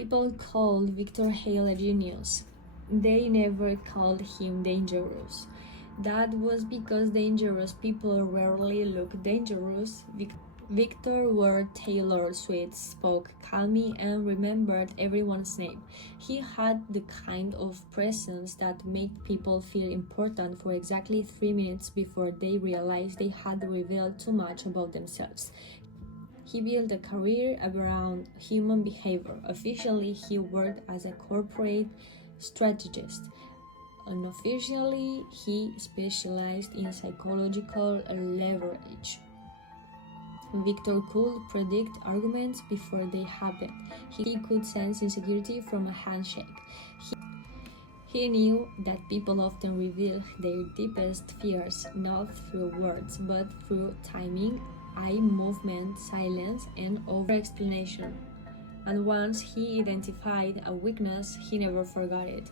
People called Victor Hale a genius. They never called him dangerous. That was because dangerous people rarely look dangerous. Victor wore tailored suits, spoke calmly, and remembered everyone's name. He had the kind of presence that made people feel important for exactly 3 minutes before they realized they had revealed too much about themselves. He built a career around human behavior. Officially, he worked as a corporate strategist. Unofficially, he specialized in psychological leverage. Victor could predict arguments before they happened. He could sense insecurity from a handshake. He knew that people often reveal their deepest fears not through words but through timing, eye movement, silence, and over-explanation. And once he identified a weakness, he never forgot it.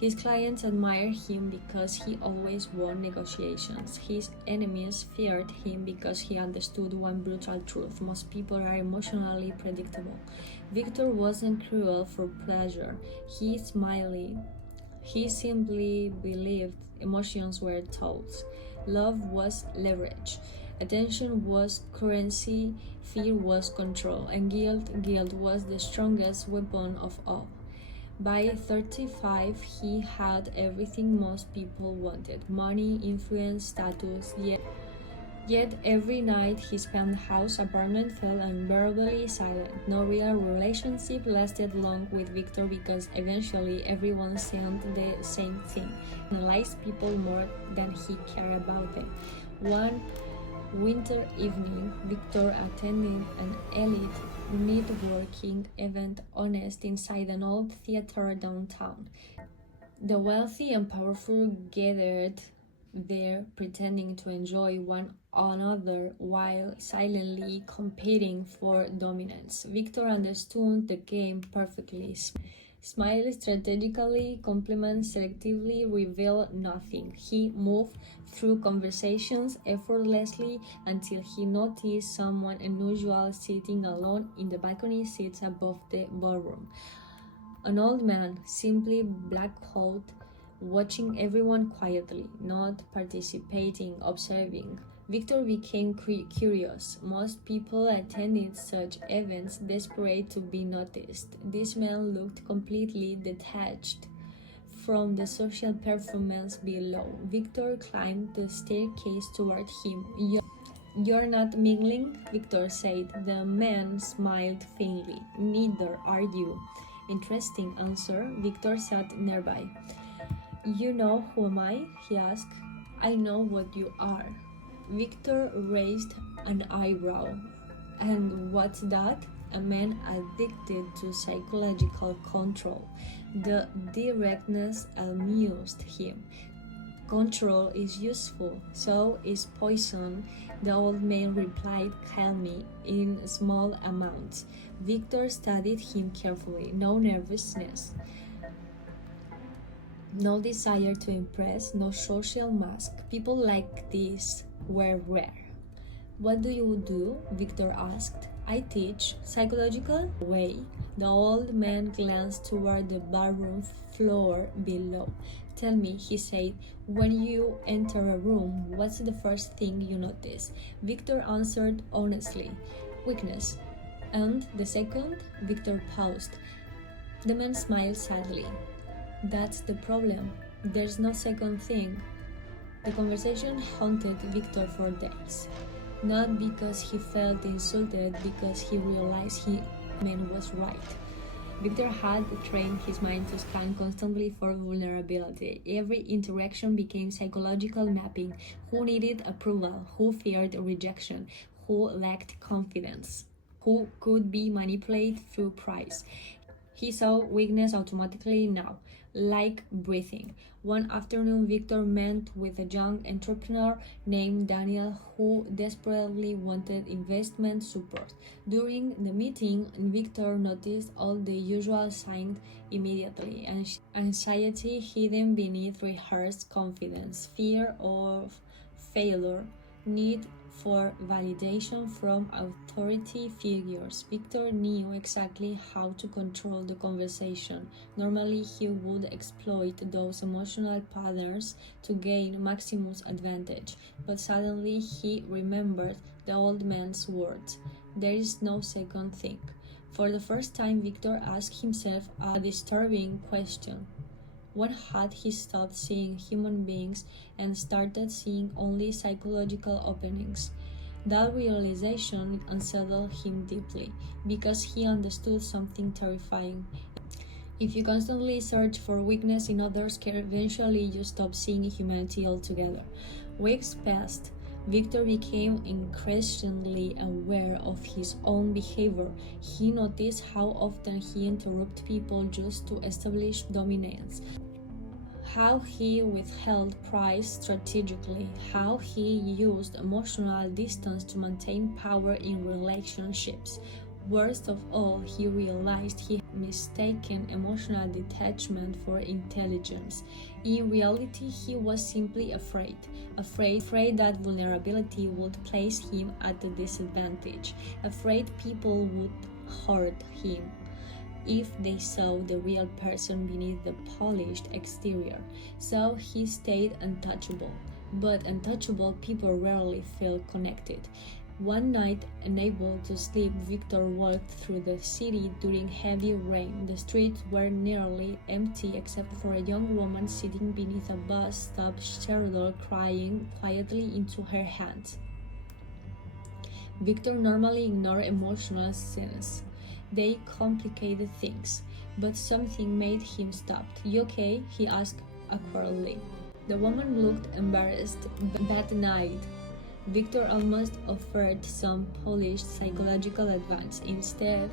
His clients admired him because he always won negotiations. His enemies feared him because he understood one brutal truth: most people are emotionally predictable. Victor wasn't cruel for pleasure. He smiled. He simply believed emotions were tools. Love was leverage. Attention was currency. Fear was control. And guilt was the strongest weapon of all. By 35, he had everything most people wanted: money, influence, status. Yet every night he spent the house apartment felt unbearably silent. No real relationship lasted long with Victor because eventually everyone said the same thing: analyze people more than he cared about them. One winter evening, Victor attended an elite networking event honest inside an old theater downtown. The wealthy and powerful gathered there pretending to enjoy one another while silently competing for dominance. Victor understood the game perfectly. Smile strategically, compliment selectively, reveal nothing. He moved through conversations effortlessly until he noticed someone unusual sitting alone in the balcony seats above the ballroom. An old man, simply black coat, watching everyone quietly, not participating, observing. Victor became curious. Most people attended such events desperate to be noticed. This man looked completely detached from the social performance below. Victor climbed the staircase toward him. You're not mingling? Victor said. The man smiled faintly. Neither are you. Interesting answer. Victor sat nearby. You know who am I? He asked. I know what you are. Victor raised an eyebrow. And what's that? A man addicted to psychological control. The directness amused him. Control is useful, so is poison, the old man replied calmly, in small amounts. Victor studied him carefully. No nervousness, no desire to impress, no social mask. People like this were rare. What do you do? Victor asked. I teach. Psychological? Way. The old man glanced toward the ballroom floor below. Tell me, he said, when you enter a room, what's the first thing you notice? Victor answered honestly. Weakness. And the second? Victor paused. The man smiled sadly. That's the problem. There's no second thing. The conversation haunted Victor for days. Not because he felt insulted, because he realized his man was right. Victor had trained his mind to scan constantly for vulnerability. Every interaction became psychological mapping. Who needed approval? Who feared rejection? Who lacked confidence? Who could be manipulated through praise? He saw weakness automatically now, like breathing. One afternoon, Victor met with a young entrepreneur named Daniel who desperately wanted investment support. During the meeting, Victor noticed all the usual signs immediately: anxiety hidden beneath rehearsed confidence, fear of failure, need for validation from authority figures. Victor knew exactly how to control the conversation. Normally, he would exploit those emotional patterns to gain maximum advantage, but suddenly he remembered the old man's words. There is no second thing. For the first time, Victor asked himself a disturbing question. When had he stopped seeing human beings and started seeing only psychological openings? That realization unsettled him deeply, because he understood something terrifying. If you constantly search for weakness in others, eventually you stop seeing humanity altogether. Weeks passed. Victor became increasingly aware of his own behavior. He noticed how often he interrupted people just to establish dominance, how he withheld praise strategically, how he used emotional distance to maintain power in relationships. Worst of all, he realized he had mistaken emotional detachment for intelligence. In reality, he was simply afraid that vulnerability would place him at a disadvantage, afraid people would hurt him if they saw the real person beneath the polished exterior. So he stayed untouchable. But untouchable people rarely feel connected. One night, unable to sleep, Victor walked through the city during heavy rain. The streets were nearly empty except for a young woman sitting beneath a bus stop shadow crying quietly into her hands. Victor normally ignored emotional scenes. They complicated things, but something made him stop. "You okay?" he asked awkwardly. The woman looked embarrassed, but denied. Victor almost offered some polished psychological advice. Instead,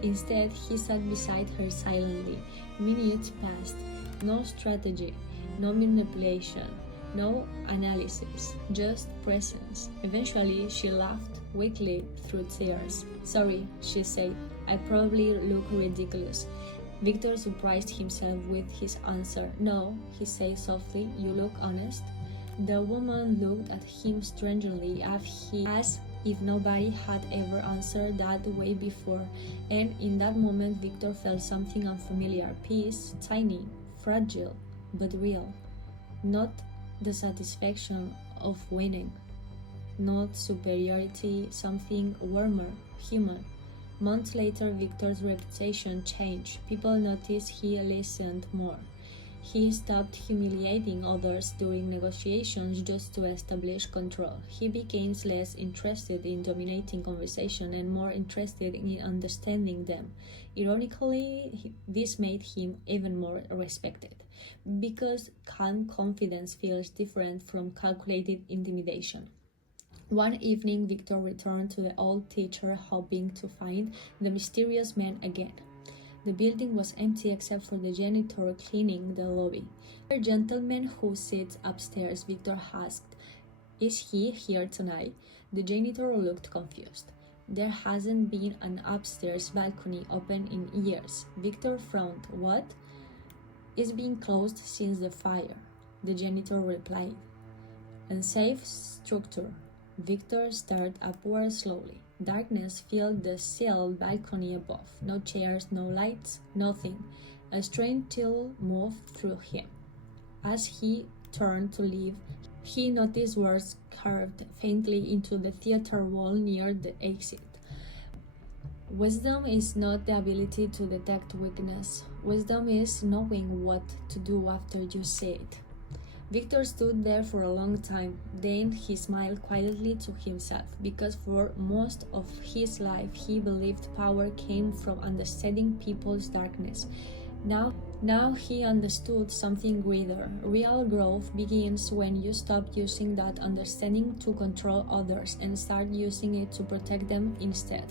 he sat beside her silently. Minutes passed. No strategy, no manipulation, no analysis, just presence. Eventually, she laughed weakly through tears. "Sorry," she said. "I probably look ridiculous." Victor surprised himself with his answer. "No," he said softly, "you look honest." The woman looked at him strangely, as if nobody had ever answered that way before, and in that moment Victor felt something unfamiliar, peace, tiny, fragile, but real. Not the satisfaction of winning, not superiority, something warmer, human. Months later, Victor's reputation changed. People noticed he listened more. He stopped humiliating others during negotiations just to establish control. He became less interested in dominating conversation and more interested in understanding them. Ironically, this made him even more respected, because calm confidence feels different from calculated intimidation. One evening, Victor returned to the old teacher, hoping to find the mysterious man again. The building was empty except for the janitor cleaning the lobby. "The gentleman who sits upstairs," Victor asked. "Is he here tonight?" The janitor looked confused. "There hasn't been an upstairs balcony open in years." Victor frowned. "What?" "It's been closed since the fire," the janitor replied. "Unsafe structure." Victor stared upward slowly. Darkness filled the sealed balcony above. No chairs, no lights, nothing. A strange chill moved through him. As he turned to leave, he noticed words carved faintly into the theater wall near the exit. "Wisdom is not the ability to detect weakness. Wisdom is knowing what to do after you see it." Victor stood there for a long time. Then he smiled quietly to himself, because for most of his life he believed power came from understanding people's darkness. Now he understood something greater. Real growth begins when you stop using that understanding to control others and start using it to protect them instead.